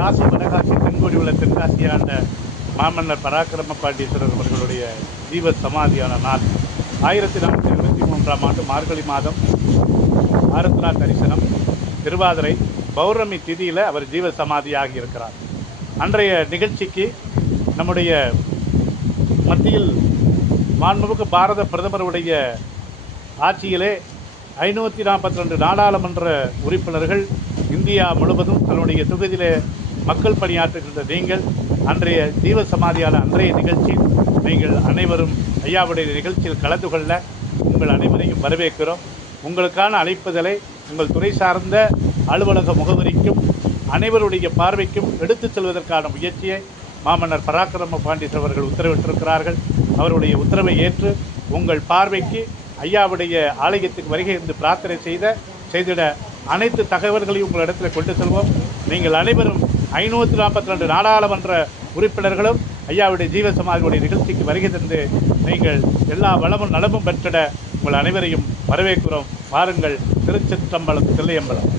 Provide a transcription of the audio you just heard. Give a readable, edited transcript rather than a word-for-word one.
காசி வடகாசி தென்கோடி உள்ள தென்காசி ஆண்ட மாமன்னர் பராக்கிரம பாண்டீஸ்வரர் அவர்களுடைய ஜீவ சமாதியான நாள் 1423ஆம் ஆண்டு மார்கழி மாதம் ஆருத்ரா தரிசனம் திருவாதிரை பௌர்ணமி திதியில் அவர் ஜீவ சமாதியாகி இருக்கிறார். அன்றைய நிகழ்ச்சிக்கு நம்முடைய மத்தியில் மாண்புமிகு பாரத பிரதமருடைய ஆட்சியிலே 542 நாடாளுமன்ற உறுப்பினர்கள் இந்தியா முழுவதும் தன்னுடைய தொகுதியிலே மக்கள் பணியாற்றுகின்ற நீங்கள் அன்றைய ஜீவ சமாதியான அன்றைய நிகழ்ச்சி நீங்கள் அனைவரும் ஐயாவுடைய நிகழ்ச்சியில் கலந்து கொள்ள உங்கள் அனைவரையும் வரவேற்கிறோம். உங்களுக்கான அழைப்புதலை உங்கள் துறை சார்ந்த அலுவலக முகவரிக்கும் அனைவருடைய பார்வைக்கும் எடுத்துச் செல்வதற்கான முயற்சியை மாமன்னர் பராக்கிரம பாண்டீஸ்வரர் அவர்கள் உத்தரவிட்டிருக்கிறார்கள். அவருடைய உத்தரவை ஏற்று உங்கள் பார்வைக்கு ஐயாவுடைய ஆலயத்துக்கு வருகை இருந்து பிரார்த்தனை செய்திட அனைத்து தகவல்களையும் உங்களிடத்தில் கொண்டு செல்வோம். நீங்கள் அனைவரும் 542 நாடாளுமன்ற உறுப்பினர்களும் ஐயாவுடைய ஜீவ சமாதியுடைய நிகழ்ச்சிக்கு வருகை தந்து நீங்கள் எல்லா வளமும் நலமும் பெற்றிட உங்கள் அனைவரையும் வரவேற்கிறோம். வாருங்கள். திருச்சிற்றம்பலம், தில்லையம்பலம்.